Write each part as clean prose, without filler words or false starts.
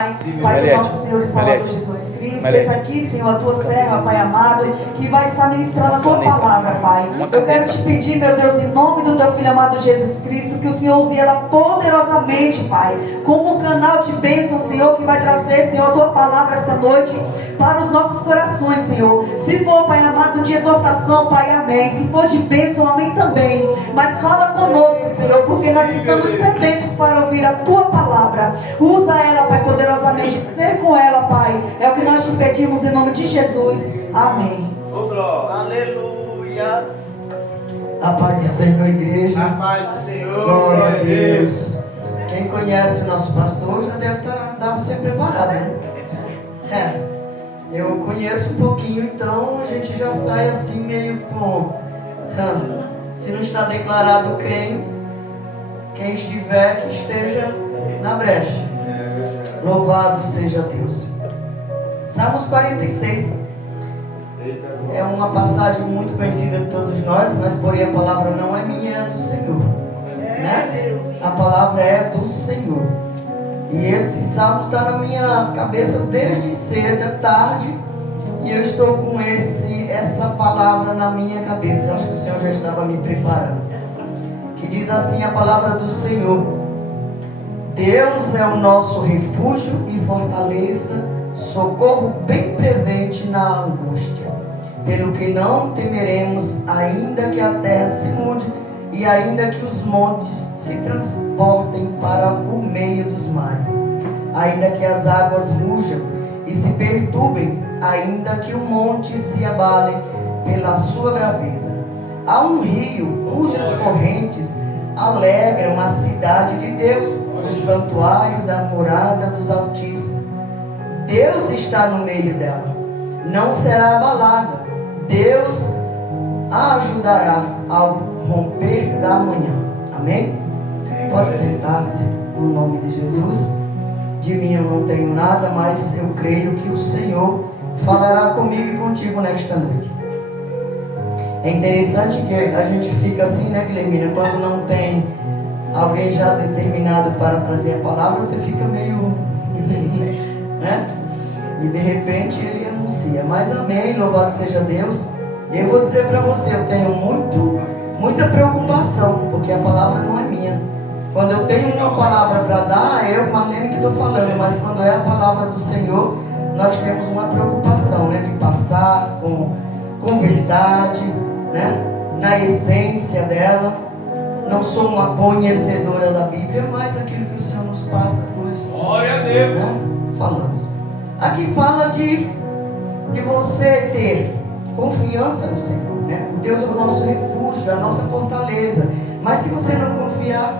Pai do nosso Senhor e Salvador Jesus Cristo, eis aqui, Senhor, a tua serva, Pai amado, que vai estar ministrando a tua palavra, Pai. Eu quero te pedir, meu Deus, em nome do teu Filho amado Jesus Cristo, que o Senhor use ela poderosamente, Pai, como um canal de bênção, Senhor, que vai trazer, Senhor, a tua palavra esta noite para os nossos corações, Senhor. Se for, Pai amado, de exortação, Pai, amém. Se for de bênção, amém também. Mas fala conosco, Senhor, porque nós estamos sedentos para ouvir a tua palavra. Usa ela, Pai, poderosamente, ser com ela, Pai. É o que nós te pedimos em nome de Jesus. Amém. Aleluia. A paz do Senhor, igreja. A paz do Senhor. Glória a Deus. Quem conhece o nosso pastor já deve estar para ser preparado, né? Eu conheço um pouquinho, então a gente já sai assim meio com... se não está declarado quem estiver, que esteja na brecha. Louvado seja Deus. Salmos 46 é uma passagem muito conhecida de todos nós, mas porém a palavra não é minha, é do Senhor, né? A palavra é do Senhor. E esse salmo está na minha cabeça desde cedo, tarde, e eu estou com essa palavra na minha cabeça. Eu acho que o Senhor já estava me preparando. Que diz assim a palavra do Senhor: Deus é o nosso refúgio e fortaleza, socorro bem presente na angústia. Pelo que não temeremos, ainda que a terra se mude e ainda que os montes se transportem para o meio dos mares, ainda que as águas rujam e se perturbem, ainda que o monte se abale pela sua braveza. Há um rio cujas correntes alegram a cidade de Deus, o santuário da morada dos Altíssimos. Deus está no meio dela, não será abalada. Deus a ajudará ao romper da manhã. Amém? Pode sentar-se no nome de Jesus. De mim eu não tenho nada, mas eu creio que o Senhor falará comigo e contigo nesta noite. É interessante que a gente fica assim, né, Guilhermina? Quando não tem alguém já determinado para trazer a palavra, você fica meio... né? E de repente ele anuncia. Mas amém, louvado seja Deus. E eu vou dizer para você, eu tenho muita preocupação, porque a palavra não é minha. Quando eu tenho uma palavra para dar, eu, Marlene, que estou falando. Mas quando é a palavra do Senhor, nós temos uma preocupação, né? De passar com verdade, né? Na essência dela. Não sou uma conhecedora da Bíblia, mas aquilo que o Senhor nos passa, nós, Glória a Deus, né, falamos. Aqui fala de você ter confiança no Senhor, né? O Deus é o nosso refúgio, a nossa fortaleza. Mas se você não confiar,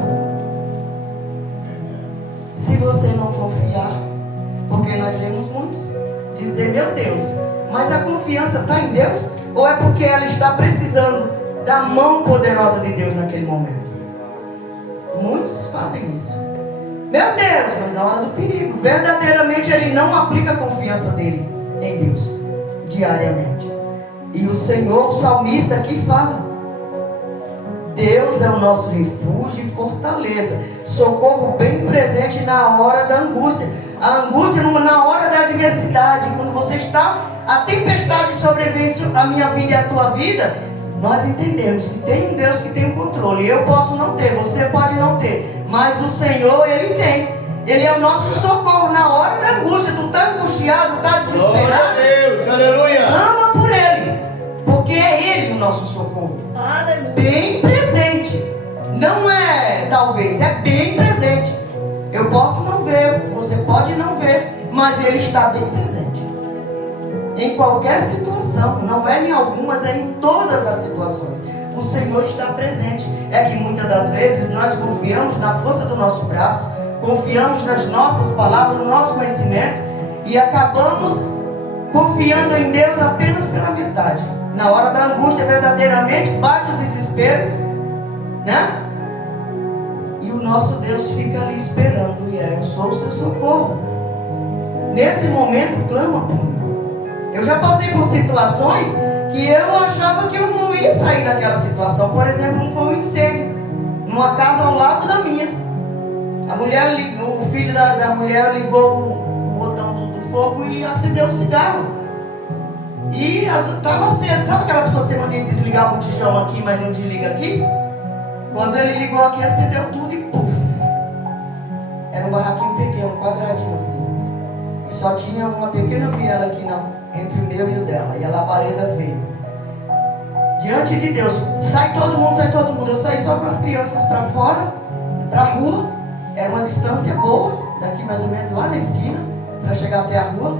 porque nós vemos muitos dizer, meu Deus, mas a confiança está em Deus? Ou é porque ela está precisando da mão poderosa de Deus naquele momento? Muitos fazem isso. Meu Deus, mas na hora do perigo, verdadeiramente ele não aplica a confiança dele em Deus diariamente. E o Senhor, o salmista aqui fala: Deus é o nosso refúgio e fortaleza, socorro bem presente na hora da angústia. A angústia na hora da adversidade, quando você está, a tempestade sobrevive a minha vida e a tua vida, nós entendemos que tem um Deus que tem o controle. Eu posso não ter, você pode não ter, mas o Senhor, Ele tem. Ele é o nosso socorro na hora da angústia. Tu está angustiado, está desesperado? glória a Deus, aleluia. Clama por Ele, porque é Ele o nosso socorro. Aleluia. Bem presente. Não é talvez, é bem presente. Eu posso não ver, você pode não ver, mas Ele está bem presente. Em qualquer situação, não é em algumas, é em todas as situações. O Senhor está presente. É que muitas das vezes nós confiamos na força do nosso braço, confiamos nas nossas palavras, no nosso conhecimento, e acabamos confiando em Deus apenas pela metade. Na hora da angústia, verdadeiramente bate o desespero, né? E o nosso Deus fica ali esperando, e eu sou o seu socorro. Nesse momento, clama por mim. Eu já passei por situações que eu achava que eu não ia sair daquela situação. Por exemplo, foi um incêndio numa casa ao lado da minha. A mulher ligou, o filho da mulher ligou acender o cigarro. E estava aceso. Sabe aquela pessoa que tem mania de desligar o botijão aqui, mas não desliga aqui? Quando ele ligou aqui, acendeu tudo e puf. Era um barraquinho pequeno, quadradinho assim. E só tinha uma pequena viela aqui entre o meu e o dela. E a labareda veio. Diante de Deus, sai todo mundo. Eu saí só com as crianças para fora, para a rua. Era uma distância boa, daqui mais ou menos lá na esquina, para chegar até a rua.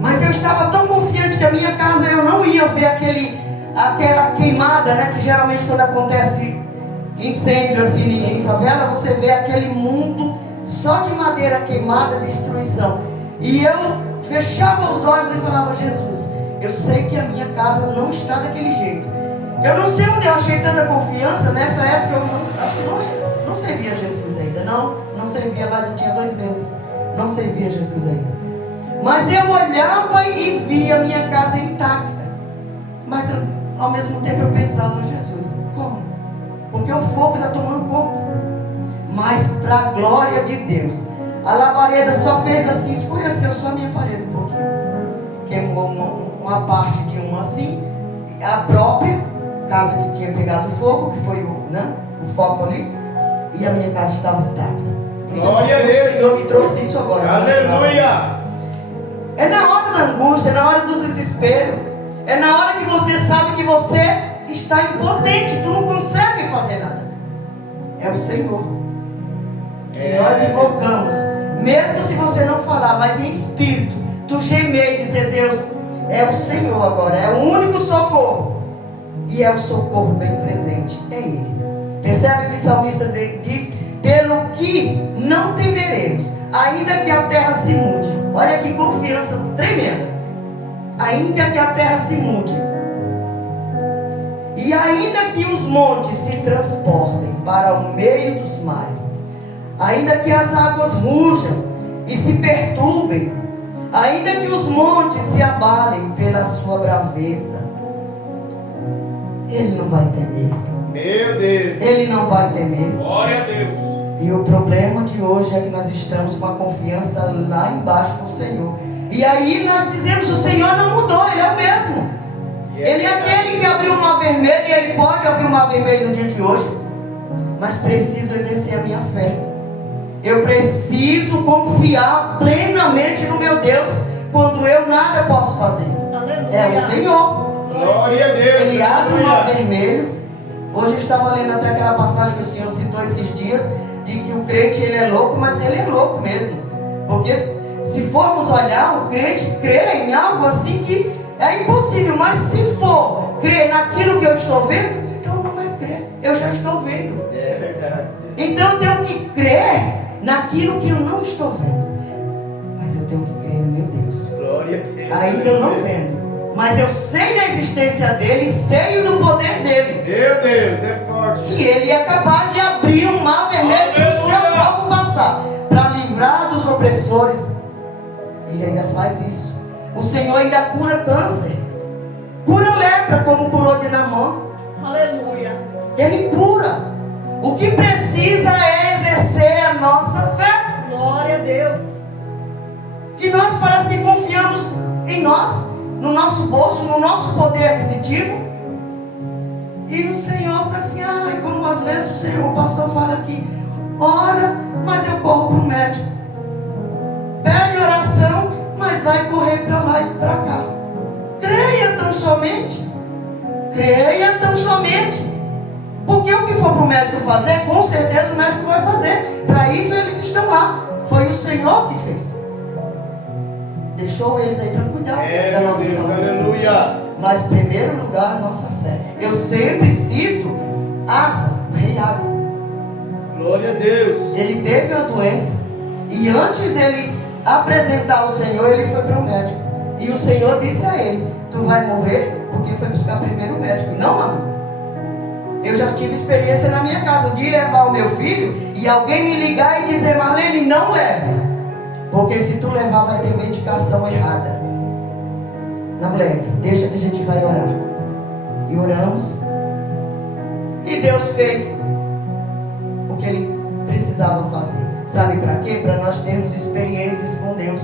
Mas eu estava tão confiante que a minha casa eu não ia ver aquela queimada, né? Que geralmente quando acontece incêndio assim em favela, você vê aquele mundo só de madeira queimada, destruição. E eu fechava os olhos e falava: Jesus, eu sei que a minha casa não está daquele jeito. Eu não sei onde eu achei tanta confiança. Nessa época eu acho que não servia Jesus ainda. Não servia mais, eu tinha 2 meses. Não servia Jesus ainda. Mas eu olhava e via a minha casa intacta. Mas ao mesmo tempo eu pensava: Jesus, como? Porque o fogo está tomando conta. Mas para a glória de Deus, a labareda só fez assim, escureceu só a minha parede um pouquinho. Queimou uma parte de uma assim, a própria casa que tinha pegado fogo, que foi o foco ali, e a minha casa estava intacta. Glória a Deus. O Senhor me trouxe isso agora. Aleluia. É na hora da angústia, é na hora do desespero, é na hora que você sabe que você está impotente, tu não consegue fazer nada. É o Senhor. E nós invocamos, mesmo se você não falar, mas em espírito, tu gemer e dizer: Deus, é o Senhor agora, é o único socorro. E é o socorro bem presente, é Ele. Percebe que o salmista diz: pelo que não temeremos, ainda que a terra se mude. Olha que confiança tremenda. Ainda que a terra se mude, e ainda que os montes se transportem para o meio dos mares, ainda que as águas rujam e se perturbem, ainda que os montes se abalem pela sua braveza, Ele não vai temer. Meu Deus. Ele não vai temer. Glória a Deus. E o problema de hoje é que nós estamos com a confiança lá embaixo com o Senhor. E aí nós dizemos: o Senhor não mudou, Ele é o mesmo. Ele é aquele que abriu o mar vermelho, e Ele pode abrir o mar vermelho no dia de hoje. Mas preciso exercer a minha fé. Eu preciso confiar plenamente no meu Deus, quando eu nada posso fazer. É o Senhor. Glória a Deus. Ele abre o mar vermelho. Hoje eu estava lendo até aquela passagem que o Senhor citou esses dias, de que o crente ele é louco, mas ele é louco mesmo. Porque se formos olhar, o crente crê em algo assim que é impossível. Mas se for crer naquilo que eu estou vendo, então não é crer, eu já estou vendo. É verdade. Então eu tenho que crer naquilo que eu não estou vendo. Mas eu tenho que crer no meu Deus. Glória a Deus. Ainda eu não vendo, mas eu sei da existência dele, sei do poder dele. Meu Deus, é forte. Que ele é capaz de abrir um mar vermelho para o seu povo passar, para livrar dos opressores. Ele ainda faz isso. O Senhor ainda cura câncer, cura lepra, como curou de Naamã. Aleluia. Ele cura. O que precisa é exercer a nossa fé. Glória a Deus. Que nós parece que confiamos em nós, no nosso bolso, no nosso poder aquisitivo. E no Senhor fica assim: como às vezes o pastor fala aqui, ora, mas eu corro para o médico. Pede oração, mas vai correr para lá e para cá. Creia tão somente. Creia tão somente. Porque o que for para o médico fazer, com certeza o médico vai fazer. Para isso eles estão lá. Foi o Senhor que fez. Deixou eles aí para cuidar da nossa saúde. Aleluia. Mas em primeiro lugar, a nossa fé. Eu sempre cito Asa, o rei Asa. Glória a Deus. Ele teve uma doença, e antes dele apresentar o Senhor, ele foi para o médico. E o Senhor disse a ele: tu vai morrer porque foi buscar primeiro o médico, não a mim. Eu já tive experiência na minha casa de levar o meu filho e alguém me ligar e dizer: Marlene, não leve, porque se tu levar vai ter medicação errada. Não leve, deixa que a gente vai orar. E oramos, e Deus fez o que Ele precisava fazer. Sabe para quê? Para nós termos experiências com Deus.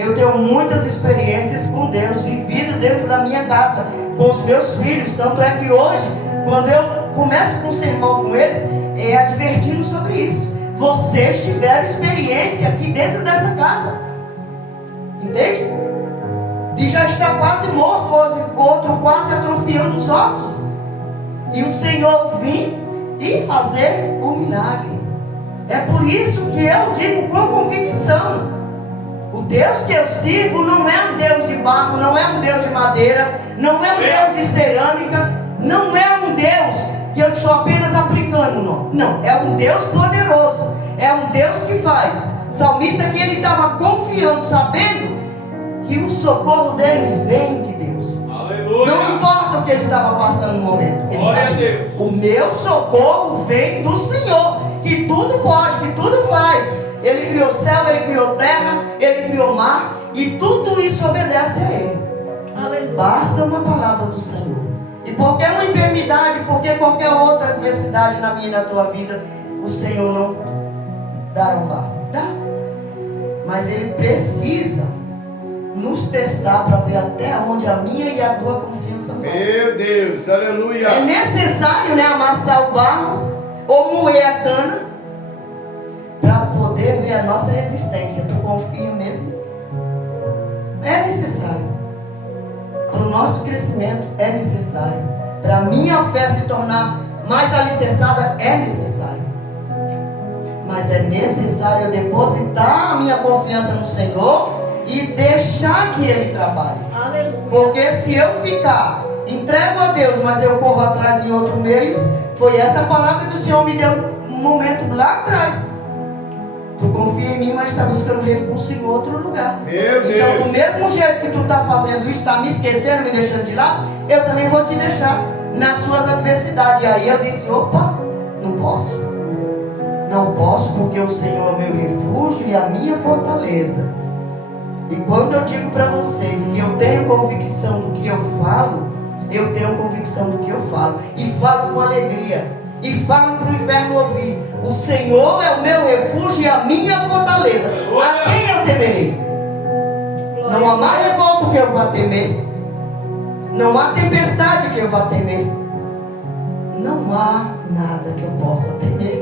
Eu tenho muitas experiências com Deus, vivido dentro da minha casa, com os meus filhos. Tanto é que hoje, quando eu começo com um sermão com eles, é advertindo sobre isso. Vocês tiveram experiência aqui dentro dessa casa, entende? De já estar quase morto, outro quase atrofiando os ossos, e o Senhor vir e fazer o milagre. É por isso que eu digo com convicção: o Deus que eu sirvo não é um Deus de barro, não é um Deus de madeira, não é um Deus de cerâmica, não é um Deus que eu estou apenas aplicando, não, é um Deus poderoso, é um Deus que faz. O salmista que ele estava confiando, sabendo que o socorro dele vem de Deus. Aleluia. Não importa o que ele estava passando no momento, ele Glória a sabia: Deus. o meu socorro vem do Senhor, que tudo pode, que tudo faz. Ele criou céu, ele criou terra, ele criou mar, e tudo isso obedece a ele. Aleluia. Basta uma palavra do Senhor. E qualquer uma enfermidade, porque qualquer outra adversidade na minha e na tua vida, o Senhor não dará um basta. Dá. Mas Ele precisa nos testar para ver até onde a minha e a tua confiança vai. Meu Deus, aleluia. É necessário, né, amassar o barro ou moer a cana para poder ver a nossa resistência. Tu confia mesmo? É necessário. Para o nosso crescimento é necessário. Para a minha fé se tornar mais alicerçada é necessário. Mas é necessário eu depositar a minha confiança no Senhor e deixar que Ele trabalhe. Aleluia. Porque se eu ficar entrego a Deus, mas eu corro atrás em outros meios, foi essa palavra que o Senhor me deu um momento lá atrás. Tu confia em mim, mas está buscando recurso em outro lugar. Meu Então, Deus. do mesmo jeito que tu está fazendo isso, está me esquecendo, me deixando de lado, eu também vou te deixar nas suas adversidades. E aí eu disse: opa, não posso. Não posso, porque o Senhor é o meu refúgio e a minha fortaleza. E quando eu digo para vocês que eu tenho convicção do que eu falo, eu tenho convicção do que eu falo. E falo com alegria. E falo para o inferno ouvir: o Senhor é o meu refúgio e a minha fortaleza. A quem eu temerei? Não há mais revolta que eu vá temer. Não há tempestade que eu vá temer. Não há nada que eu possa temer.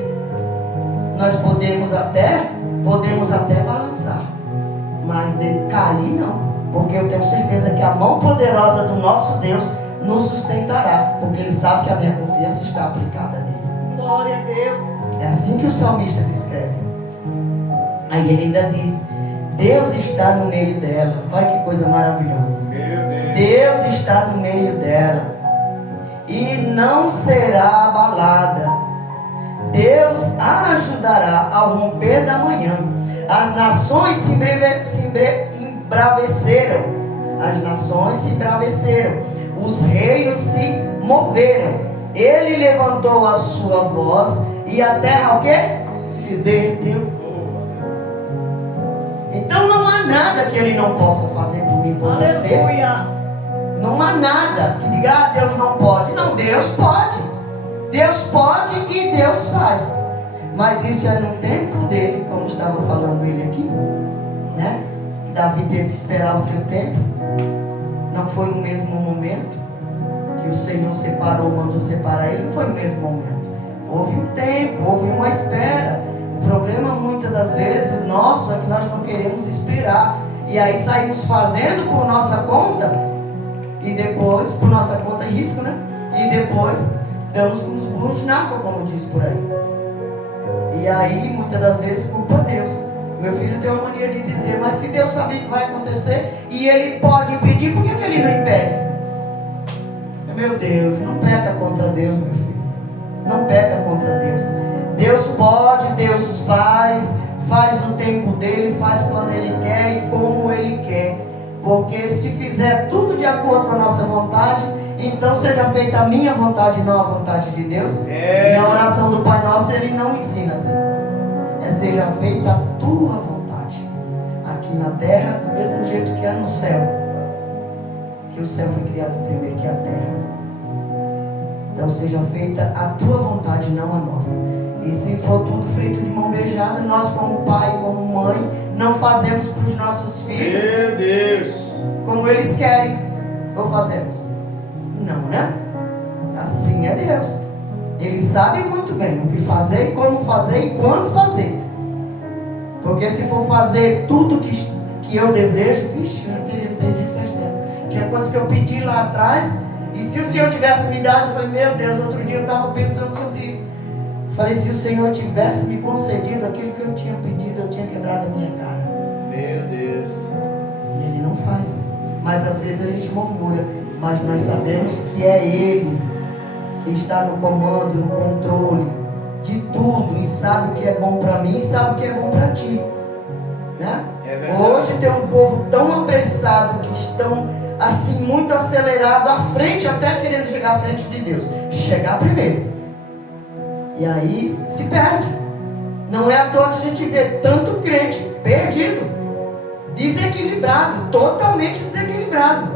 Nós podemos até balançar, mas de cair não. Porque eu tenho certeza que a mão poderosa do nosso Deus nos sustentará, porque Ele sabe que a minha confiança está aplicada nele. Glória a Deus. É assim que o salmista descreve. Aí ele ainda diz: Deus está no meio dela. Olha que coisa maravilhosa. Meu Deus. Deus está no meio dela e não será abalada. Deus a ajudará ao romper da manhã. As nações se embraveceram. As nações se embraveceram. Os reinos se moveram. Ele levantou a sua voz e a terra o quê? Se derreteu. Então não há nada que Ele não possa fazer por mim, por você. Aleluia. Não há nada que diga: ah, Deus não pode. Não, Deus pode. Deus pode e Deus faz. Mas isso é no tempo dele, como estava falando ele aqui, né? Davi teve que esperar o seu tempo. Não foi no mesmo momento que o Senhor separou, mandou separar ele. Não foi no mesmo momento. Houve um tempo, houve uma espera. O problema muitas das vezes nosso é que nós não queremos esperar. E aí saímos fazendo por nossa conta. E depois, por nossa conta e risco, né? E depois damos uns burros na água, como diz por aí. E aí, muitas das vezes, culpa Deus. Meu filho tem uma mania de dizer: mas se Deus sabe que vai acontecer e Ele pode impedir, por que Ele não impede? Meu Deus, não peca contra Deus, meu filho. Não peca contra Deus. Deus pode, Deus faz no tempo dele, faz quando Ele quer e como Ele quer. Porque se fizer tudo de acordo com a nossa vontade, então seja feita a minha vontade, não a vontade de Deus. E a oração do Pai Nosso, Ele não ensina assim. É: seja feita a tua vontade, aqui na terra, do mesmo jeito que é no céu. Que o céu foi criado primeiro que a terra. Então seja feita a tua vontade, não a nossa. E se for tudo feito de mão beijada, nós como pai, como mãe, não fazemos para os nossos filhos Meu Deus. como eles querem, ou fazemos? Não, né? Assim é Deus. Ele sabe muito bem o que fazer, e como fazer e quando fazer. Porque se for fazer tudo que eu desejo, vixe, eu teria me perdido faz tempo. Tinha coisas que eu pedi lá atrás, e se o Senhor tivesse me dado, eu falei, meu Deus, outro dia eu estava pensando sobre isso. Falei, se o Senhor tivesse me concedido aquilo que eu tinha pedido, eu tinha quebrado a minha cara. Meu Deus. E Ele não faz. Mas às vezes a gente murmura, mas nós sabemos que é Ele que está no comando, no controle de tudo, e sabe o que é bom para mim, e sabe o que é bom para ti, né? Hoje tem um povo tão apressado, que estão assim muito acelerado à frente, até querendo chegar à frente de Deus, chegar primeiro, e aí se perde. Não é à toa que a gente vê tanto crente perdido, desequilibrado, totalmente desequilibrado,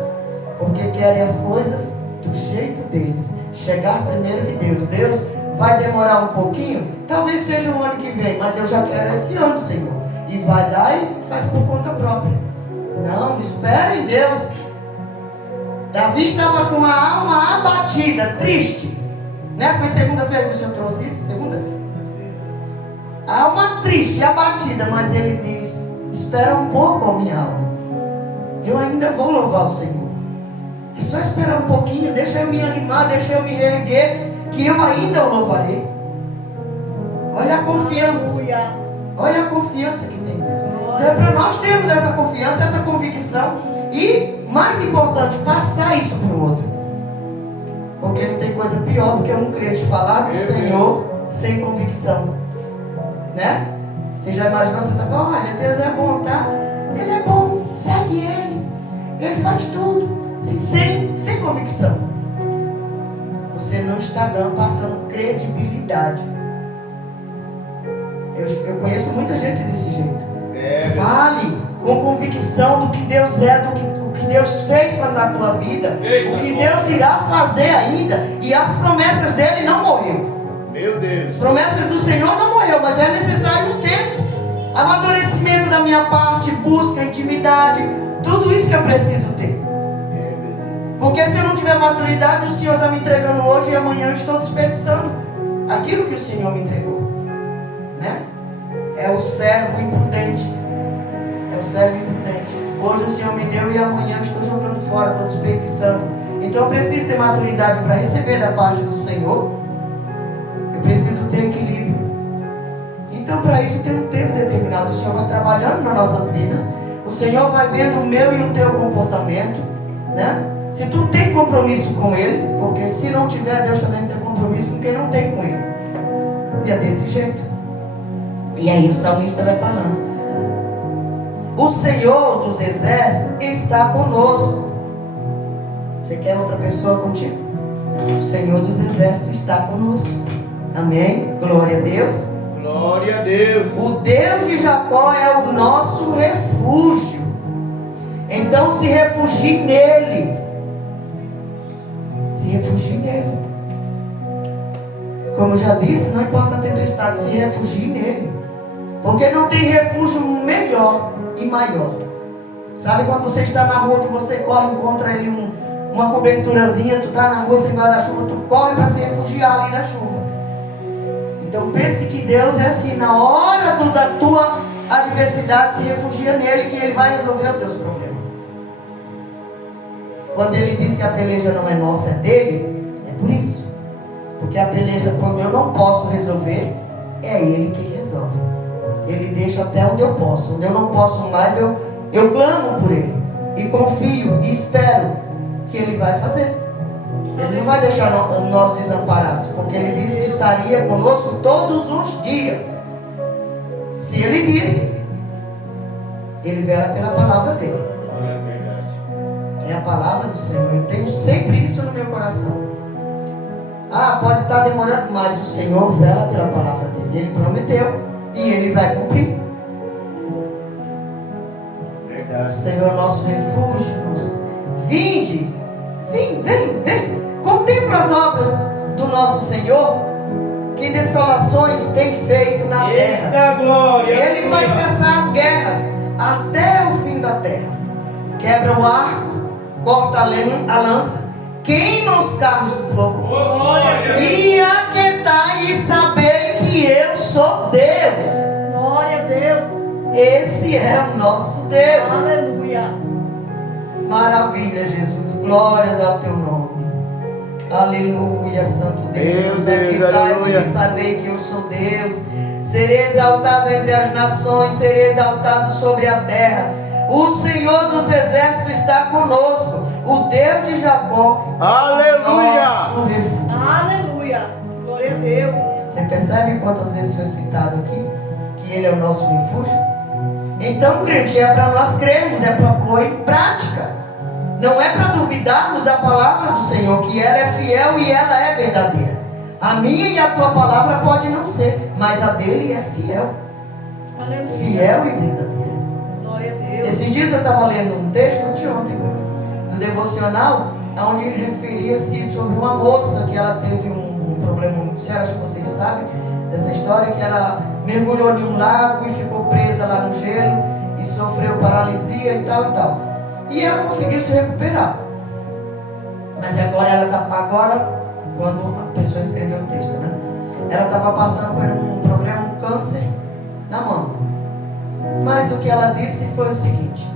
porque querem as coisas do jeito deles, chegar primeiro que Deus. Deus vai demorar um pouquinho, talvez seja o ano que vem, mas eu já quero esse ano, Senhor. E vai lá e faz por conta própria. Não, espera em Deus. Davi estava com a alma abatida, triste, né? Foi segunda-feira que o Senhor trouxe isso? Segunda? A alma triste, abatida, mas ele diz, espera um pouco, ó minha alma, eu ainda vou louvar o Senhor. É só esperar um pouquinho, deixa eu me animar, deixa eu me reerguer, que eu ainda o louvarei. Olha a confiança. Olha a confiança que tem Deus. Então é para nós termos essa confiança, essa convicção, e mais importante, passar isso para o outro. Porque não tem coisa pior do que um crente falar do Senhor sem convicção, né? Você já imaginou, você está falando, olha, Deus é bom, tá? Ele é bom, segue Ele faz tudo, sem convicção. Você não está passando credibilidade. Eu conheço muita gente desse jeito. Fale com convicção do que Deus é, do que Deus fez na tua vida, o que Deus irá fazer ainda, e as promessas dele não morreu. Meu Deus. As promessas do Senhor não morreu, mas é necessário um tempo, amadurecimento da minha parte, busca, intimidade, tudo isso que eu preciso ter. Porque se eu não tiver maturidade, o Senhor está me entregando hoje, e amanhã eu estou desperdiçando aquilo que o Senhor me entregou, né? É o servo imprudente. É o servo imprudente. Hoje o Senhor me deu e amanhã eu estou jogando fora, estou desperdiçando. Então eu preciso ter maturidade para receber da parte do Senhor. Eu preciso ter equilíbrio. Então para isso tem um tempo determinado. O Senhor vai trabalhando nas nossas vidas. O Senhor vai vendo o meu e o teu comportamento, né? Se tu tem compromisso com Ele, porque se não tiver, Deus também tem compromisso com quem não tem com Ele. E é desse jeito. E aí o salmista vai falando: o Senhor dos exércitos está conosco. Você quer outra pessoa contigo? O Senhor dos exércitos está conosco. Amém? Glória a Deus. Glória a Deus. O Deus de Jacó é o nosso refúgio. Então se refugie nele. Se refugie nele. Como eu já disse, não importa a tempestade, se refugie nele. Porque não tem refúgio melhor e maior. Sabe quando você está na rua, que você corre, encontra ali uma coberturazinha, tu está na rua sem guarda-chuva, tu corre para se refugiar ali da chuva. Então pense que Deus é assim, na hora da tua adversidade, se refugia nele, que ele vai resolver os teus problemas. Quando ele diz que a peleja não é nossa, é dele, é por isso. Porque a peleja, quando eu não posso resolver, é ele quem resolve. Ele deixa até onde eu posso. Onde eu não posso mais, eu clamo por ele. E confio e espero que ele vai fazer. Ele não vai deixar nós desamparados. Porque ele disse que estaria conosco todos os dias. Se ele disse, ele vela pela palavra dele. É a palavra do Senhor. Eu tenho sempre isso no meu coração. Ah, pode estar demorando, mas o Senhor vela pela palavra dele. Ele prometeu. E ele vai cumprir. Verdade. O Senhor é o nosso refúgio. Vinde. Vem. Contempla as obras do nosso Senhor. Que desolações tem feito na terra. Glória. Ele vai cessar as guerras. até o fim da terra. Quebra o arco, corta a lança, queima os carros do fogo. E aquietai e saber que eu sou Deus. Glória a Deus. Esse é o nosso Deus. Aleluia. Maravilha, Jesus. Glórias ao teu nome. Aleluia, Santo Deus. Deus, Aquietai-vos aleluia. e saber que eu sou Deus. Serei exaltado entre as nações, serei exaltado sobre a terra. O Senhor dos exércitos está conosco. O Deus de Jacó. Aleluia. Nosso refúgio. Aleluia. Glória a Deus. Você percebe quantas vezes foi citado aqui que Ele é o nosso refúgio? Então, crente, é para nós crermos, é para pôr em prática. Não é para duvidarmos da palavra do Senhor, que ela é fiel e ela é verdadeira. A minha e a tua palavra pode não ser, mas a dele é fiel. Aleluia. Fiel e verdadeira. Glória a Deus. Esses dias eu estava lendo um texto de ontem, do devocional, onde ele referia-se sobre uma moça que ela teve um problema muito sério. Acho que vocês sabem dessa história, que ela mergulhou em um lago e ficou presa lá no gelo e sofreu paralisia e tal e tal. E ela conseguiu se recuperar. Mas agora quando a pessoa escreveu o texto, né? Ela estava passando por um problema, um câncer na mama. Mas o que ela disse foi o seguinte: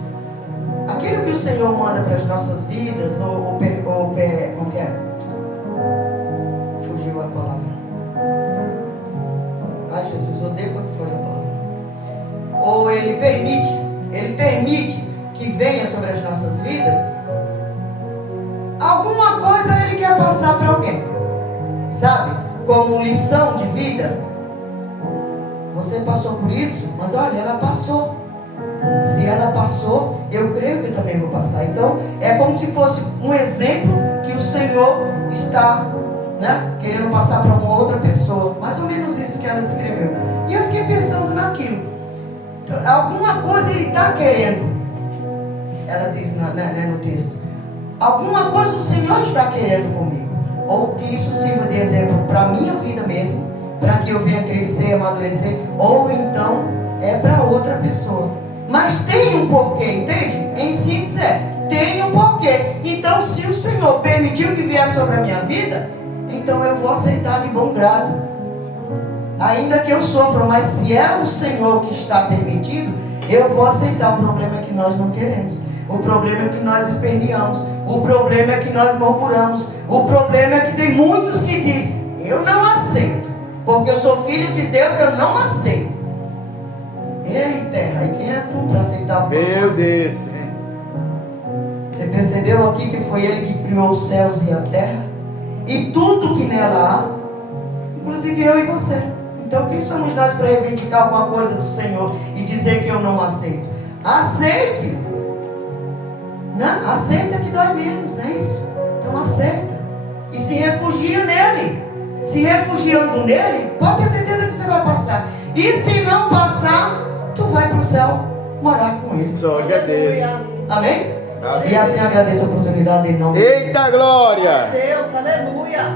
aquilo que o Senhor manda para as nossas vidas, como que é? Fugiu a palavra. Ai, Jesus, odeio quando foge a palavra. Ou Ele permite que venha sobre as nossas vidas. Alguma coisa Ele quer passar para alguém, sabe? Como lição de vida. Você passou por isso, mas olha, ela passou. Se ela passou, eu creio que eu também vou passar. Então, é como se fosse um exemplo que o Senhor está, né, querendo passar para uma outra pessoa. Mais ou menos isso que ela descreveu. E eu fiquei pensando naquilo. Então, alguma coisa Ele está querendo. Ela diz no texto: alguma coisa o Senhor está querendo comigo. Ou que isso sirva de exemplo para a minha vida mesmo, para que eu venha crescer, amadurecer. Ou então é para outra pessoa. Mas tem um porquê, entende? Em síntese tem um porquê. Então, se o Senhor permitiu que viesse sobre a minha vida, então eu vou aceitar de bom grado. Ainda que eu sofra, mas se é o Senhor que está permitido, eu vou aceitar. O problema é que nós não queremos. O problema é que nós esperneamos. O problema é que nós murmuramos. O problema é que tem muitos que dizem: eu não aceito, porque eu sou filho de Deus, eu não aceito. Ei, terra, e quem é tu para aceitar o Meu Deus. Você percebeu aqui que foi Ele que criou os céus e a terra e tudo que nela há, inclusive eu e você. Então quem somos nós para reivindicar alguma coisa do Senhor e dizer que eu não aceito? Aceite. Não, aceita que dói menos, não é isso? Então aceita e se refugia nele. Se refugiando nele, pode ter certeza que você vai passar. E se não passar, tu vai para o céu morar com Ele. Glória a Deus. Amém? Amém. E assim agradeço a oportunidade em nome de Jesus. Eita glória. Deus, aleluia.